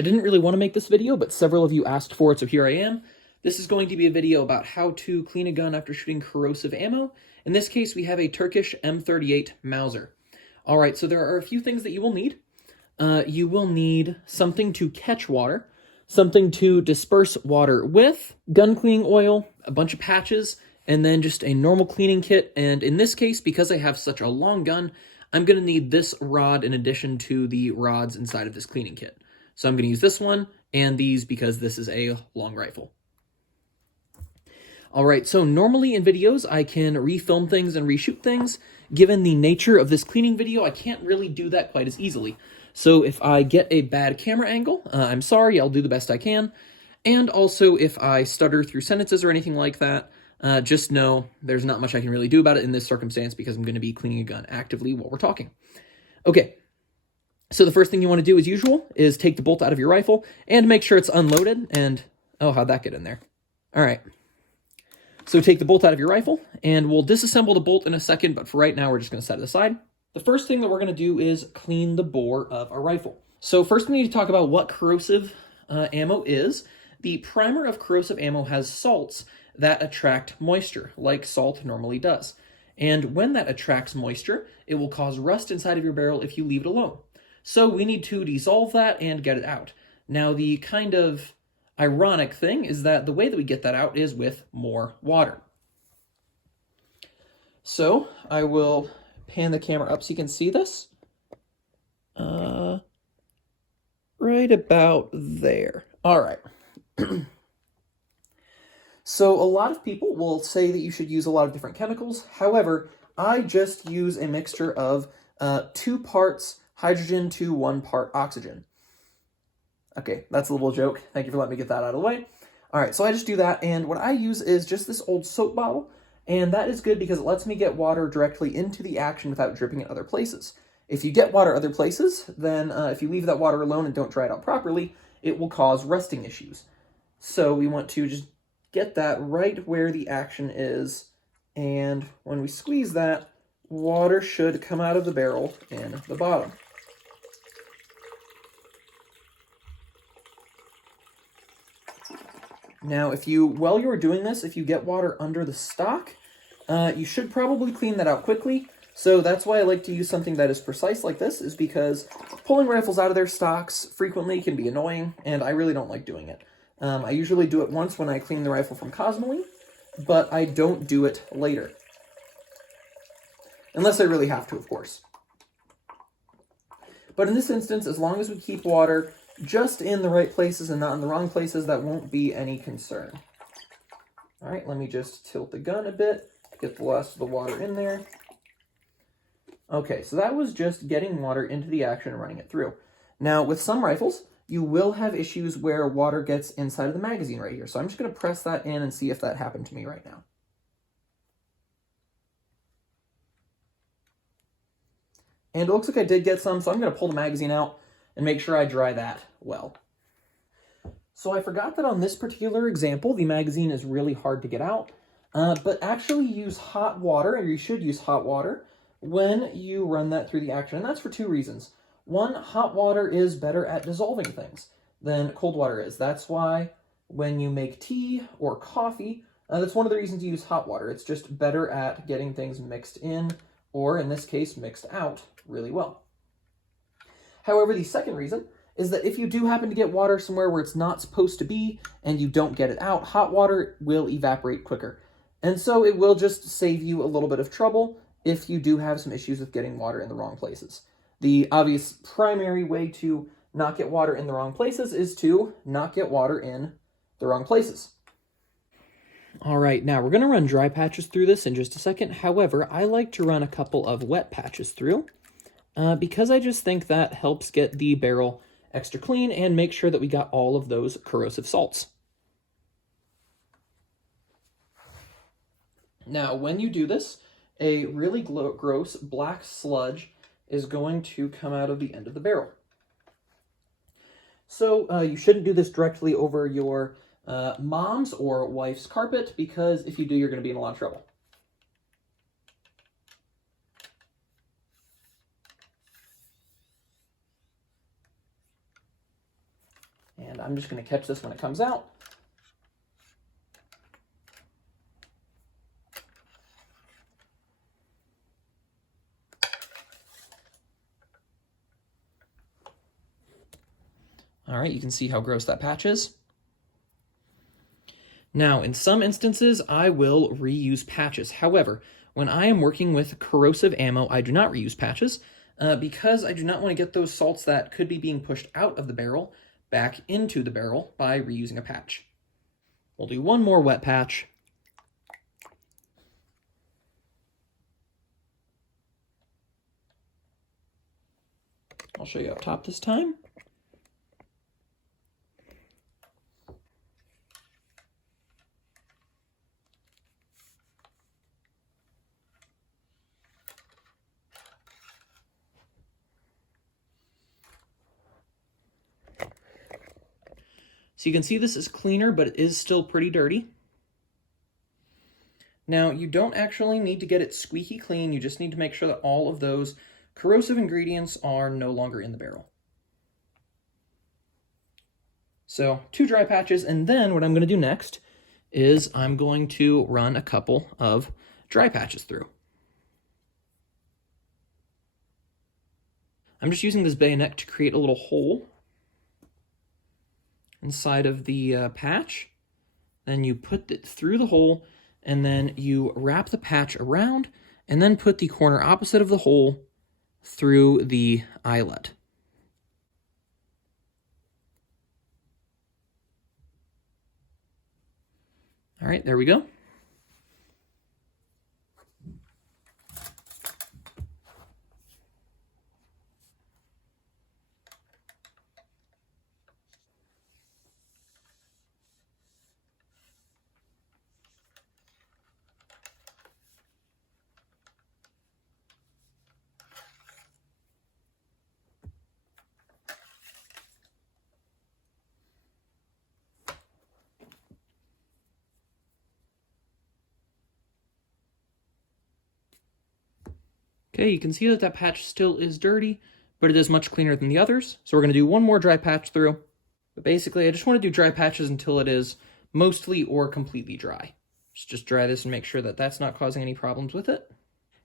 I didn't really want to make this video, but several of you asked for it, so here I am. This is going to be a video about how to clean a gun after shooting corrosive ammo. In this case, we have a Turkish M38 Mauser. All right, so there are a few things that you will need. You will need something to catch water, something to disperse water with, gun cleaning oil, a bunch of patches, and then just a normal cleaning kit. And in this case, because I have such a long gun, I'm going to need this rod in addition to the rods inside of this cleaning kit. So I'm going to use this one and these because this is a long rifle. All right, so normally in videos, I can refilm things and reshoot things. Given the nature of this cleaning video, I can't really do that quite as easily. So if I get a bad camera angle, I'm sorry, I'll do the best I can. And also if I stutter through sentences or anything like that, just know there's not much I can really do about it in this circumstance because I'm going to be cleaning a gun actively while we're talking. Okay, so the first thing you want to do as usual is take the bolt out of your rifle and make sure it's unloaded. And, oh, how'd that get in there? All right. So take the bolt out of your rifle, and we'll disassemble the bolt in a second, but for right now, we're just going to set it aside. The first thing that we're going to do is clean the bore of a rifle. So first we need to talk about what corrosive ammo is. The primer of corrosive ammo has salts that attract moisture, like salt normally does. And when that attracts moisture, it will cause rust inside of your barrel if you leave it alone. So we need to dissolve that and get it out. Now the kind of ironic thing is that the way that we get that out is with more water. So I will pan the camera up so you can see this. Right about there. All right. So a lot of people will say that you should use a lot of different chemicals. However, I just use a mixture of 2 parts hydrogen to 1 part oxygen. Okay, that's a little joke. Thank you for letting me get that out of the way. All right, so I just do that, and what I use is just this old soap bottle, and that is good because it lets me get water directly into the action without dripping in other places. If you get water other places, then if you leave that water alone and don't dry it out properly, it will cause rusting issues. So we want to just get that right where the action is, and when we squeeze that, water should come out of the barrel in the bottom. Now, while you're doing this, if you get water under the stock, you should probably clean that out quickly. So that's why I like to use something that is precise like this, is because pulling rifles out of their stocks frequently can be annoying, and I really don't like doing it. I usually do it once when I clean the rifle from Cosmoline, but I don't do it later. Unless I really have to, of course. But in this instance, as long as we keep water just in the right places and not in the wrong places, that won't be any concern. All right, let me just tilt the gun a bit, get the last of the water in there. Okay, so that was just getting water into the action and running it through. Now, with some rifles, you will have issues where water gets inside of the magazine right here. So I'm just going to press that in and see if that happened to me right now. And it looks like I did get some, so I'm going to pull the magazine out and make sure I dry that well. So I forgot that on this particular example, the magazine is really hard to get out, but actually use hot water, or you should use hot water, when you run that through the action, and that's for 2 reasons. One, hot water is better at dissolving things than cold water is. That's why when you make tea or coffee, that's one of the reasons you use hot water. It's just better at getting things mixed in, or in this case, mixed out really well. However, the second reason is that if you do happen to get water somewhere where it's not supposed to be and you don't get it out, hot water will evaporate quicker. And so it will just save you a little bit of trouble if you do have some issues with getting water in the wrong places. The obvious primary way to not get water in the wrong places is to not get water in the wrong places. All right, now we're going to run dry patches through this in just a second. However, I like to run a couple of wet patches through because I just think that helps get the barrel extra clean and make sure that we got all of those corrosive salts. Now, when you do this, a really gross black sludge is going to come out of the end of the barrel. So you shouldn't do this directly over your mom's or wife's carpet, because if you do, you're going to be in a lot of trouble. And I'm just going to catch this when it comes out. All right, you can see how gross that patch is. Now, in some instances, I will reuse patches. However, when I am working with corrosive ammo, I do not reuse patches because I do not want to get those salts that could be being pushed out of the barrel back into the barrel by reusing a patch. We'll do one more wet patch. I'll show you up top this time. So you can see this is cleaner, but it is still pretty dirty. Now, you don't actually need to get it squeaky clean. You just need to make sure that all of those corrosive ingredients are no longer in the barrel. So 2 dry patches, and then what I'm going to do next is I'm going to run a couple of dry patches through. I'm just using this bayonet to create a little hole inside of the patch. Then you put it through the hole, and then you wrap the patch around, and then put the corner opposite of the hole through the eyelet. All right, there we go. Okay, you can see that that patch still is dirty, but it is much cleaner than the others. So we're going to do one more dry patch through. But basically, I just want to do dry patches until it is mostly or completely dry. Just dry this and make sure that that's not causing any problems with it.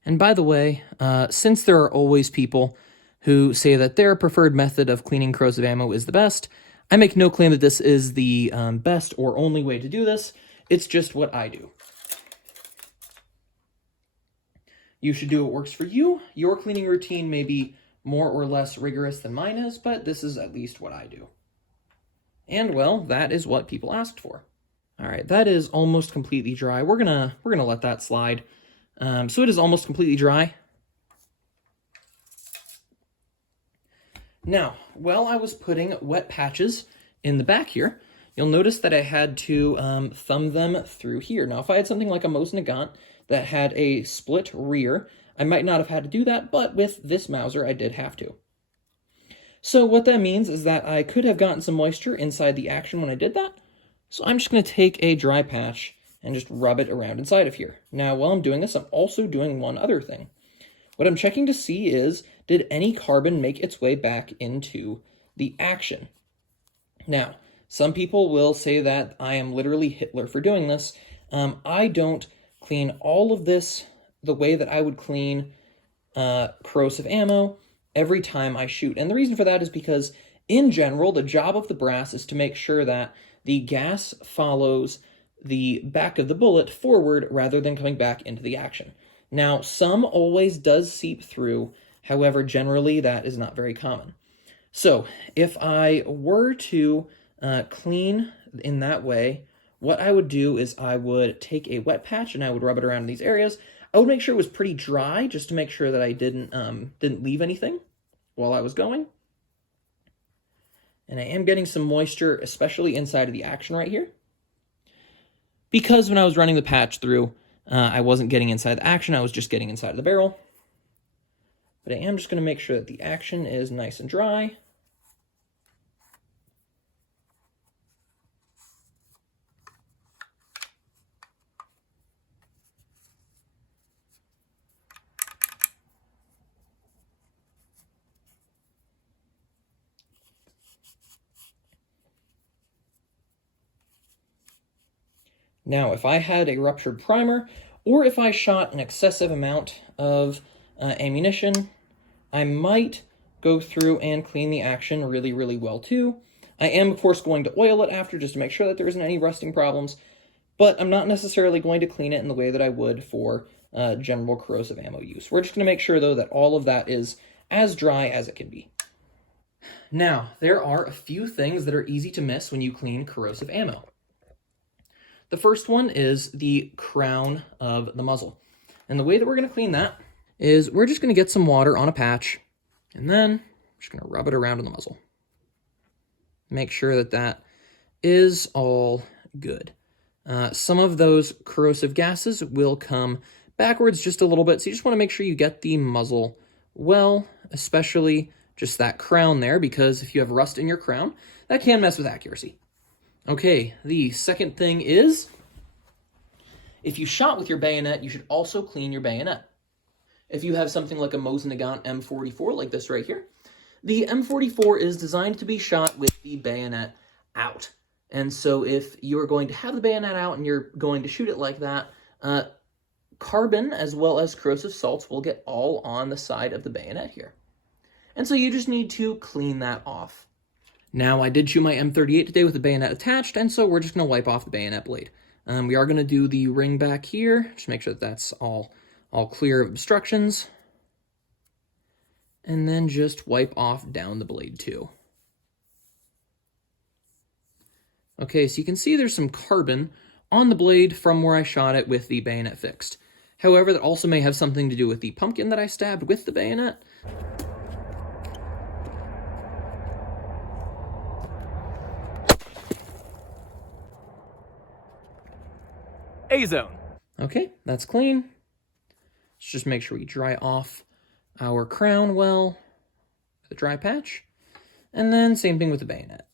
And by the way, since there are always people who say that their preferred method of cleaning corrosive ammo is the best, I make no claim that this is the best or only way to do this. It's just what I do. You should do what works for you. Your cleaning routine may be more or less rigorous than mine is, but this is at least what I do. And well, that is what people asked for. All right, that is almost completely dry. We're gonna let that slide. So it is almost completely dry. Now, while I was putting wet patches in the back here, you'll notice that I had to thumb them through here. Now, if I had something like a Mauser that had a split rear, I might not have had to do that, but with this Mauser, I did have to. So what that means is that I could have gotten some moisture inside the action when I did that. So I'm just going to take a dry patch and just rub it around inside of here. Now, while I'm doing this, I'm also doing one other thing. What I'm checking to see is, did any carbon make its way back into the action? Now, some people will say that I am literally Hitler for doing this. I don't clean all of this the way that I would clean corrosive ammo every time I shoot. And the reason for that is because, in general, the job of the brass is to make sure that the gas follows the back of the bullet forward rather than coming back into the action. Now, some always does seep through. However, generally, that is not very common. So, if I were to clean in that way, what I would do is I would take a wet patch and I would rub it around in these areas. I would make sure it was pretty dry, just to make sure that I didn't leave anything while I was going. And I am getting some moisture, especially inside of the action right here. Because when I was running the patch through, I wasn't getting inside the action, I was just getting inside of the barrel. But I am just going to make sure that the action is nice and dry. Now, if I had a ruptured primer, or if I shot an excessive amount of ammunition, I might go through and clean the action really, really well too. I am, of course, going to oil it after just to make sure that there isn't any rusting problems, but I'm not necessarily going to clean it in the way that I would for general corrosive ammo use. We're just going to make sure, though, that all of that is as dry as it can be. Now, there are a few things that are easy to miss when you clean corrosive ammo. The first one is the crown of the muzzle. And the way that we're going to clean that is we're just going to get some water on a patch, and then I'm just going to rub it around on the muzzle. Make sure that that is all good. Some of those corrosive gases will come backwards just a little bit, so you just want to make sure you get the muzzle well, especially just that crown there, because if you have rust in your crown, that can mess with accuracy. Okay, the second thing is, if you shot with your bayonet, you should also clean your bayonet. If you have something like a Mauser M44, like this right here, the M44 is designed to be shot with the bayonet out. And so if you are going to have the bayonet out and you're going to shoot it like that, carbon as well as corrosive salts will get all on the side of the bayonet here. And so you just need to clean that off. Now, I did shoot my M38 today with the bayonet attached, and so we're just going to wipe off the bayonet blade. We are going to do the ring back here, just make sure that that's all clear of obstructions. And then just wipe off down the blade too. Okay, so you can see there's some carbon on the blade from where I shot it with the bayonet fixed. However, that also may have something to do with the pumpkin that I stabbed with the bayonet. A-zone. Okay, that's clean. Let's just make sure we dry off our crown well, the dry patch, and then same thing with the bayonet.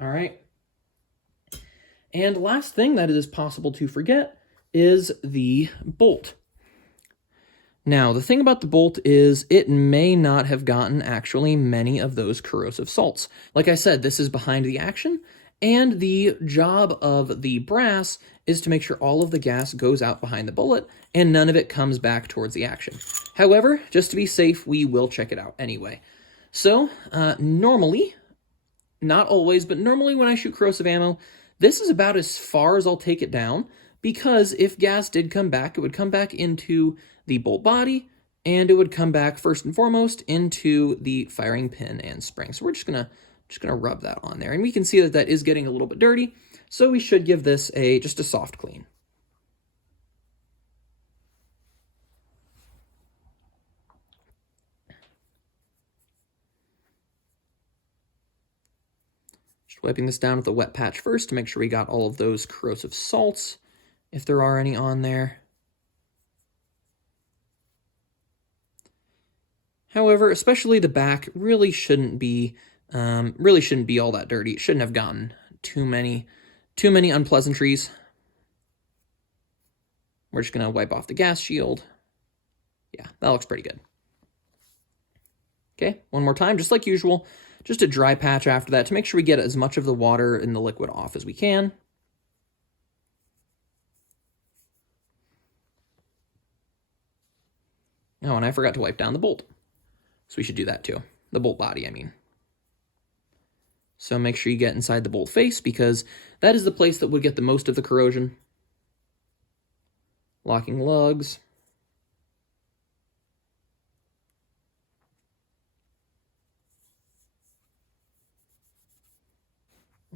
All right. And last thing that it is possible to forget is the bolt. Now, the thing about the bolt is it may not have gotten actually many of those corrosive salts. Like I said, this is behind the action, and the job of the brass is to make sure all of the gas goes out behind the bullet and none of it comes back towards the action. However, just to be safe, we will check it out anyway. So, normally, not always, but normally when I shoot corrosive ammo, this is about as far as I'll take it down, because if gas did come back, it would come back into the bolt body, and it would come back first and foremost into the firing pin and spring. So we're just gonna rub that on there, and we can see that that is getting a little bit dirty. So we should give this just a soft clean. Just wiping this down with a wet patch first to make sure we got all of those corrosive salts, if there are any on there. However, especially the back really shouldn't be all that dirty. It shouldn't have gotten too many unpleasantries. We're just gonna wipe off the gas shield. Yeah, that looks pretty good. Okay, one more time, just like usual. Just a dry patch after that to make sure we get as much of the water and the liquid off as we can. Oh, and I forgot to wipe down the bolt. So we should do that too. The bolt body, I mean. So make sure you get inside the bolt face, because that is the place that would get the most of the corrosion. Locking lugs.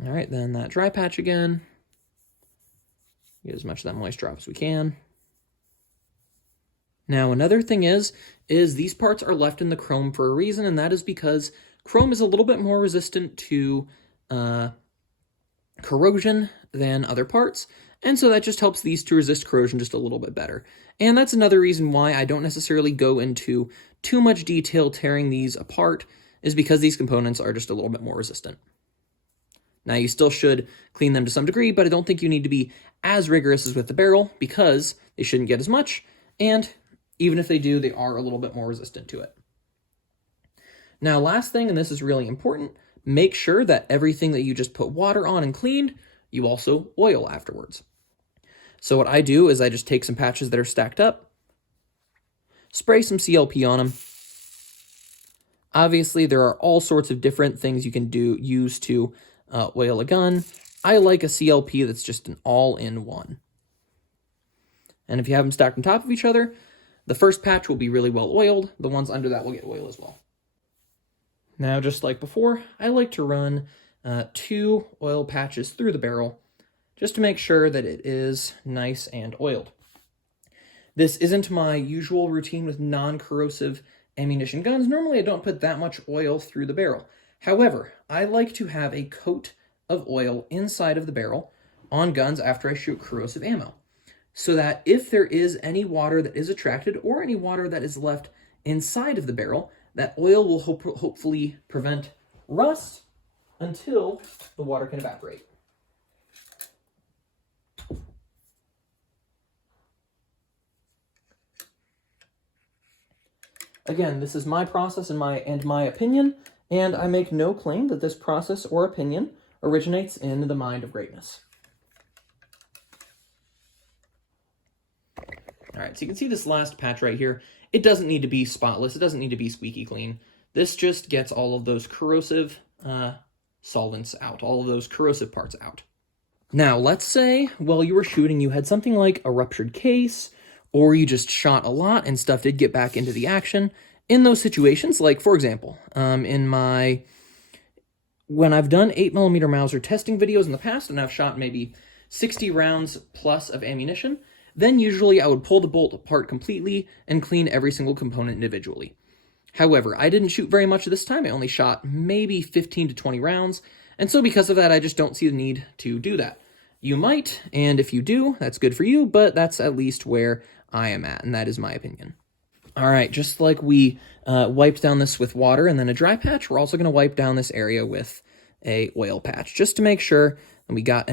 All right, then that dry patch again. Get as much of that moisture off as we can. Now, another thing is these parts are left in the chrome for a reason, and that is because chrome is a little bit more resistant to corrosion than other parts, and so that just helps these to resist corrosion just a little bit better. And that's another reason why I don't necessarily go into too much detail tearing these apart, is because these components are just a little bit more resistant. Now, you still should clean them to some degree, but I don't think you need to be as rigorous as with the barrel, because they shouldn't get as much, And even if they do, they are a little bit more resistant to it. Now, last thing, and this is really important, make sure that everything that you just put water on and cleaned, you also oil afterwards. So what I do is I just take some patches that are stacked up, spray some CLP on them. Obviously, there are all sorts of different things you can use to oil a gun. I like a CLP that's just an all-in-one. And if you have them stacked on top of each other, the first patch will be really well oiled. The ones under that will get oil as well. Now, just like before, I like to run 2 oil patches through the barrel just to make sure that it is nice and oiled. This isn't my usual routine with non-corrosive ammunition guns. Normally, I don't put that much oil through the barrel. However, I like to have a coat of oil inside of the barrel on guns after I shoot corrosive ammo, so that if there is any water that is attracted or any water that is left inside of the barrel, that oil will hopefully prevent rust until the water can evaporate. Again, this is my process and my opinion, and I make no claim that this process or opinion originates in the mind of greatness. All right, so you can see this last patch right here. It doesn't need to be spotless. It doesn't need to be squeaky clean. This just gets all of those corrosive solvents out, all of those corrosive parts out. Now, let's say while you were shooting, you had something like a ruptured case, or you just shot a lot and stuff did get back into the action. In those situations, like for example, when I've done 8mm Mauser testing videos in the past and I've shot maybe 60 rounds plus of ammunition, then usually I would pull the bolt apart completely and clean every single component individually. However, I didn't shoot very much this time. I only shot maybe 15 to 20 rounds, and so because of that, I just don't see the need to do that. You might, and if you do, that's good for you, but that's at least where I am at, and that is my opinion. All right, just like we wiped down this with water and then a dry patch, we're also going to wipe down this area with a oil patch, just to make sure that we get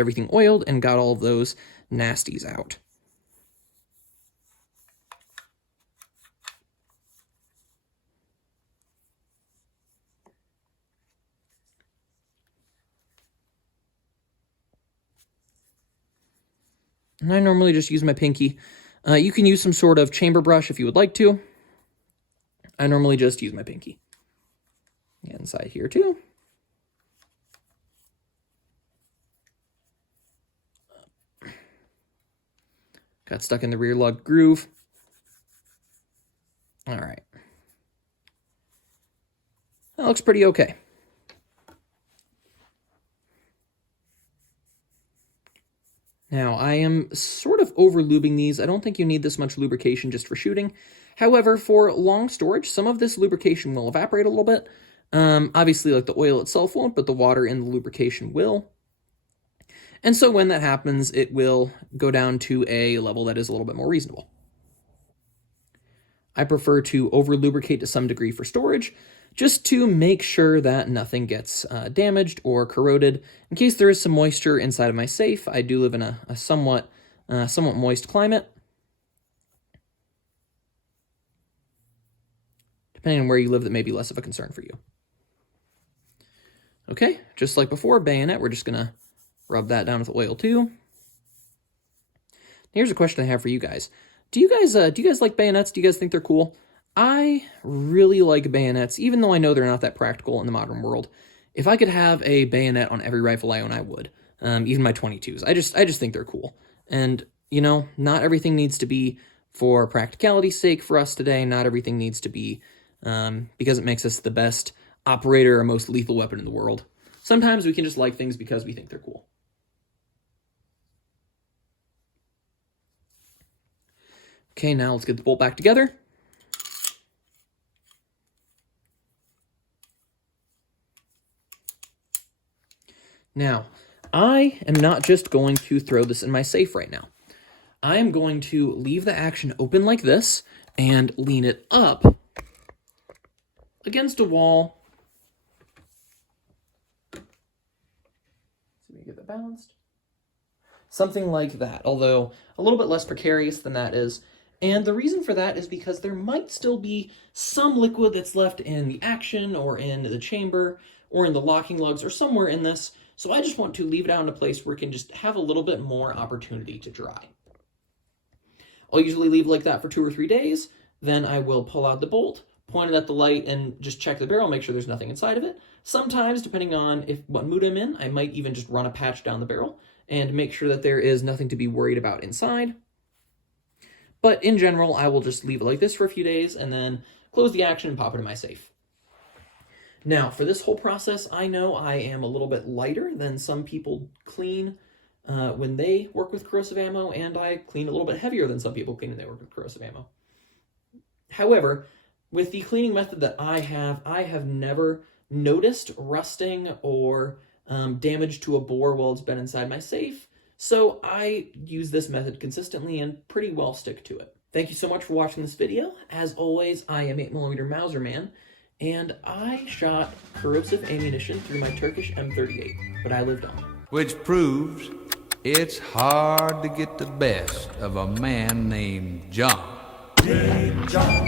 everything oiled and got all of those nasties out. And I normally just use my pinky. You can use some sort of chamber brush if you would like to. I normally just use my pinky. Inside here too. Got stuck in the rear lug groove. All right. That looks pretty okay. Now, I am sort of over-lubing these. I don't think you need this much lubrication just for shooting. However, for long storage, some of this lubrication will evaporate a little bit. Obviously, like the oil itself won't, but the water in the lubrication will. And so when that happens, it will go down to a level that is a little bit more reasonable. I prefer to over-lubricate to some degree for storage, just to make sure that nothing gets damaged or corroded. In case there is some moisture inside of my safe, I do live in a somewhat moist climate. Depending on where you live, that may be less of a concern for you. Okay, just like before, bayonet, we're just going to rub that down with oil too. Here's a question I have for you guys. Do you guys like bayonets? Do you guys think they're cool? I really like bayonets, even though I know they're not that practical in the modern world. If I could have a bayonet on every rifle I own, I would. Even my 22s. I just think they're cool. And, you know, not everything needs to be for practicality's sake for us today. Not everything needs to be because it makes us the best operator or most lethal weapon in the world. Sometimes we can just like things because we think they're cool. Okay, now let's get the bolt back together. Now, I am not just going to throw this in my safe right now. I am going to leave the action open like this and lean it up against a wall. So we get that balanced. something like that, although a little bit less precarious than that is. And the reason for that is because there might still be some liquid that's left in the action or in the chamber or in the locking lugs or somewhere in this. So I just want to leave it out in a place where it can just have a little bit more opportunity to dry. I'll usually leave it like that for 2 or 3 days. Then I will pull out the bolt, point it at the light, and just check the barrel, make sure there's nothing inside of it. Sometimes, depending on what mood I'm in, I might even just run a patch down the barrel and make sure that there is nothing to be worried about inside. But in general, I will just leave it like this for a few days and then close the action and pop it in my safe. Now, for this whole process, I know I am a little bit lighter than some people clean when they work with corrosive ammo, and I clean a little bit heavier than some people clean when they work with corrosive ammo. However, with the cleaning method that I have never noticed rusting or damage to a bore while it's been inside my safe. So I use this method consistently and pretty well stick to it. Thank you so much for watching this video. As always, I am 8mm Mauser man, and I shot corrosive ammunition through my Turkish M38, but I lived on. Which proves it's hard to get the best of a man named John. John.